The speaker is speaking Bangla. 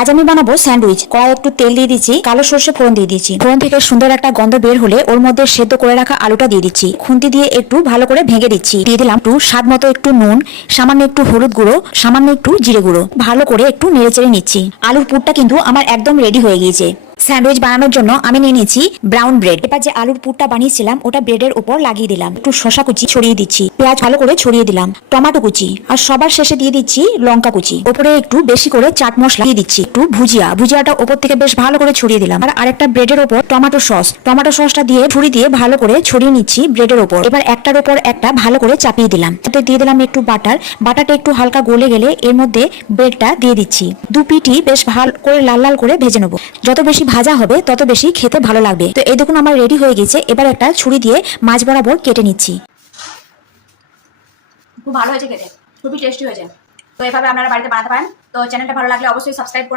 আজ আমি বানাবো স্যান্ডউইচ। কড়াই একটু তেল দিয়ে দিচ্ছি, কালো সর্ষে ফোড়ন দিয়ে দিচ্ছি। ফোড়ন থেকে সুন্দর একটা গন্ধ বের হলে ওর মধ্যে সেদ্ধ করে রাখা আলুটা দিয়ে দিচ্ছি। খুন্তি দিয়ে একটু ভালো করে ভেঙে দিচ্ছি। দিয়ে দিলাম একটু স্বাদ মতো একটু নুন, সামান্য একটু হলুদ গুঁড়ো, সামান্য একটু জিরে গুঁড়ো। ভালো করে একটু নেড়েচেড়ে নিচ্ছি। আলুর পুরটা কিন্তু আমার একদম রেডি হয়ে গিয়েছে। স্যান্ডউইচ বানানোর জন্য আমি নিয়ে নিয়েছি ব্রাউন ব্রেড। এবার যে আলুর পুরটা বানিয়েছিলাম ওটা ব্রেডের উপর লাগিয়ে দিলাম। একটু শসা কুচি ছড়িয়ে দিচ্ছি, পেঁয়াজ ভালো করে ছড়িয়ে দিলাম, টমেটো কুচি, আর সবার শেষে দিয়ে দিচ্ছি লঙ্কা কুচি। ওপরে একটু বেশি করে চাট মশলা দিয়ে দিচ্ছি, একটু ভুজিয়াটা ওপর থেকে বেশ ভালো করে ছড়িয়ে দিলাম। আর আরেকটা ব্রেডের ওপর টমেটো সসটা দিয়ে ছুরি দিয়ে ভালো করে ছড়িয়ে নিচ্ছি ব্রেডের ওপর। এবার একটার ওপর একটা ভালো করে চাপিয়ে দিলাম। তাতে দিয়ে দিলাম একটু বাটারটা একটু হালকা গলে গেলে এর মধ্যে ব্রেডটা দিয়ে দিচ্ছি। দু পিঠই বেশ ভালো করে লাল লাল করে ভেজে নেবো। যত বেশি ভাজা হবে তত বেশি খেতে ভালো লাগবে। তো এই দেখুন আমার রেডি হয়ে গেছে। এবার একটা ছুরি দিয়ে মাছ বরাবর কেটে নিচ্ছি। খুব ভালো হয়েছে খেতে, খুবই টেস্টি হয়েছে। তো এভাবে আপনারা বাড়িতে বানাতে পারেন। তো চ্যানেলটা ভালো লাগলে অবশ্যই সাবস্ক্রাইব করুন।